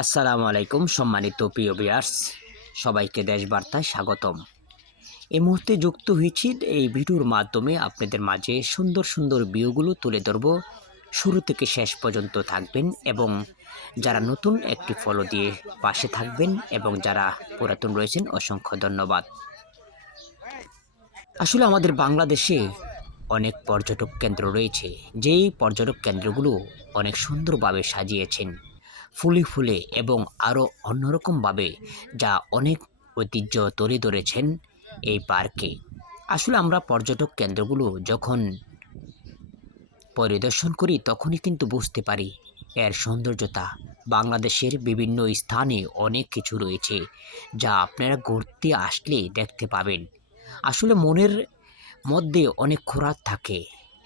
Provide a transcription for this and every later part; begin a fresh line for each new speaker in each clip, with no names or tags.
আসসালামু আলাইকুম, সম্মানিত প্রিয় বিয়ার্স সবাইকে দেশ বার্তায় স্বাগতম। এই মুহূর্তে যুক্ত হয়েছি এই ভিডিওর মাধ্যমে আপনাদের মাঝে সুন্দর সুন্দর ভিউগুলো তুলে ধরব। শুরু থেকে শেষ পর্যন্ত থাকবেন এবং যারা নতুন একটি ফলো দিয়ে পাশে থাকবেন এবং যারা পুরাতন রয়েছেন, অসংখ্য ধন্যবাদ। আসলে আমাদের বাংলাদেশে অনেক পর্যটক কেন্দ্র রয়েছে, যেই পর্যটক কেন্দ্রগুলো অনেক সুন্দরভাবে সাজিয়েছেন। ফুলে ফুলে এবং আরও অন্যরকমভাবে যা অনেক ঐতিহ্য তুলে ধরেছেন এই পার্কে। আসলে আমরা পর্যটক কেন্দ্রগুলো যখন পরিদর্শন করি, তখনই কিন্তু বুঝতে পারি এর সৌন্দর্যতা। বাংলাদেশের বিভিন্ন স্থানে অনেক কিছু রয়েছে যা আপনারা ঘুরতে আসলে দেখতে পাবেন। আসলে মনের মধ্যে অনেক খোরাক থাকে।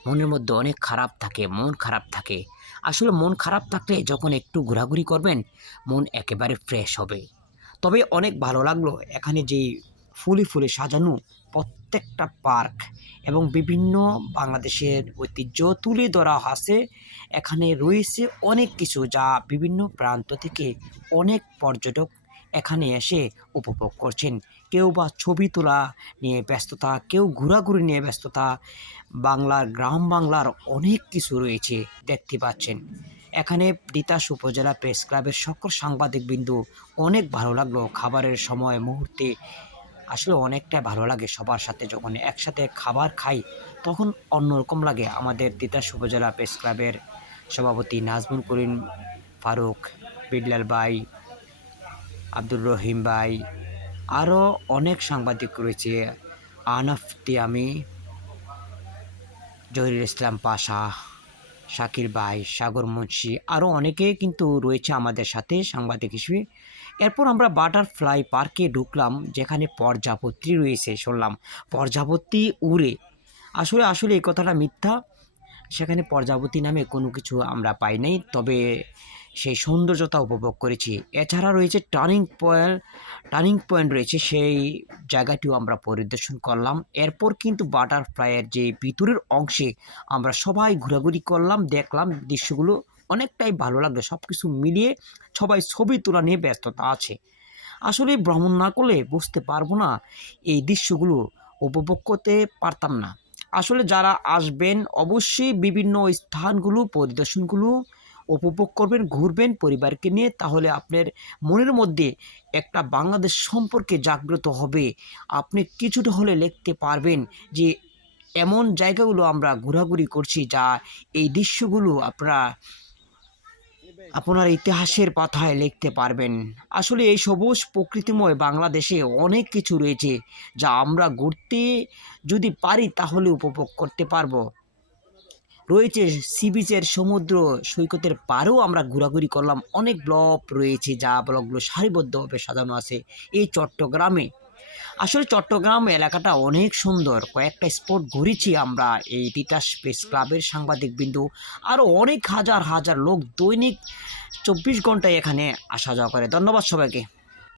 মনের মধ্যে অনেক খারাপ থাকে, মন খারাপ থাকে। আসলে মন খারাপ থাকলে যখন একটু ঘোরাঘুরি করবেন, মন একেবারে ফ্রেশ হবে। তবে অনেক ভালো লাগল এখানে যে ফুলে ফুলে সাজানো প্রত্যেকটা পার্ক এবং বিভিন্ন বাংলাদেশের ঐতিহ্য তুলে ধরা আছে। এখানে রয়েছে অনেক কিছু যা বিভিন্ন প্রান্ত থেকে অনেক পর্যটক এখানে এসে উপভোগ করছেন। কেউ বা ছবি তোলা নিয়ে ব্যস্ততা, কেউ ঘোরাঘুরি নিয়ে ব্যস্ততা, বাংলার গ্রাম বাংলার অনেক কিছু রয়েছে দেখতে পাচ্ছেন। এখানে দিতাস উপজেলা প্রেস ক্লাবের সকল সাংবাদিক বিন্দু অনেক ভালো লাগল খাবারের সময়, মুহূর্তে। আসলে অনেকটা ভালো লাগে সবার সাথে যখন একসাথে খাবার খাই, তখন অন্যরকম লাগে আমাদের তিতাস উপজেলা প্রেস ক্লাবের সভাপতি নাজমুল করিম ফারুক বিডলাল ভাই, আব্দুর রহিম ভাই আরও অনেক সাংবাদিক রয়েছে। আনাফ তিয়ামি, জহিরুল ইসলাম পাশা শাকির ভাই, সাগর মুন্সি আরও অনেকে কিন্তু রয়েছে আমাদের সাথে সাংবাদিক হিসেবে। এরপর আমরা বাটারফ্লাই পার্কে ঢুকলাম, যেখানে পর্যাপত্তি রয়েছে, শুনলাম। পর্যাপত্তি উড়ে। আসলে আসলে এই কথাটা মিথ্যা। সেখানে পর্যাপতি নামে কোনো কিছু আমরা পাই নাই। তবে সেই সৌন্দর্যতা উপভোগ করেছি। এছাড়া রয়েছে টার্নিং পয়েন্ট টার্নিং পয়েন্ট রয়েছে সেই জায়গাটিও আমরা পরিদর্শন করলাম। এরপর কিন্তু বাটারফ্লাইয়ের যে ভিতরের অংশে আমরা সবাই ঘোরাঘুরি করলাম, দেখলাম দৃশ্যগুলো অনেকটাই ভালো লাগল। সব কিছু মিলিয়ে সবাই ছবি তোলা নিয়ে ব্যস্ততা আছে। আসলে ভ্রমণ না করলে বুঝতে পারব না এই দৃশ্যগুলো উপভোগ করতে পারতাম না। আসলে যারা আসবেন অবশ্যই বিভিন্ন স্থানগুলো, পরিদর্শনগুলো উপভোগ করবেন, ঘুরবেন পরিবারকে নিয়ে, তাহলে আপনার মনের মধ্যে একটা বাংলাদেশ সম্পর্কে জাগ্রত হবে। আপনি কিছুটা হলে লিখতে পারবেন যে, এমন জায়গাগুলো আমরা ঘোরাঘুরি করছি যা এই দৃশ্যগুলো আপনারা, আপনার ইতিহাসের পাতায় লিখতে পারবেন। আসলে এই সবুজ প্রকৃতিময় বাংলাদেশে অনেক কিছু রয়েছে যা আমরা ঘুরতে যদি পারি তাহলে উপভোগ করতে পারব। রয়েছে সি বিচের সমুদ্র সৈকতের পারেও আমরা ঘোরাঘুরি করলাম। অনেক ব্লক রয়েছে যা ব্লকগুলো সারিবদ্ধভাবে সাজানো আছে এই চট্টগ্রামে। আসলে চট্টগ্রাম এলাকাটা অনেক সুন্দর। কয়েকটা স্পট ঘুরেছি আমরা। এই তিতাস প্রেস ক্লাবের সাংবাদিক বিন্দু আরও অনেক হাজার হাজার লোক দৈনিক চব্বিশ ঘন্টায় এখানে আসা যাওয়া করে। ধন্যবাদ সবাইকে।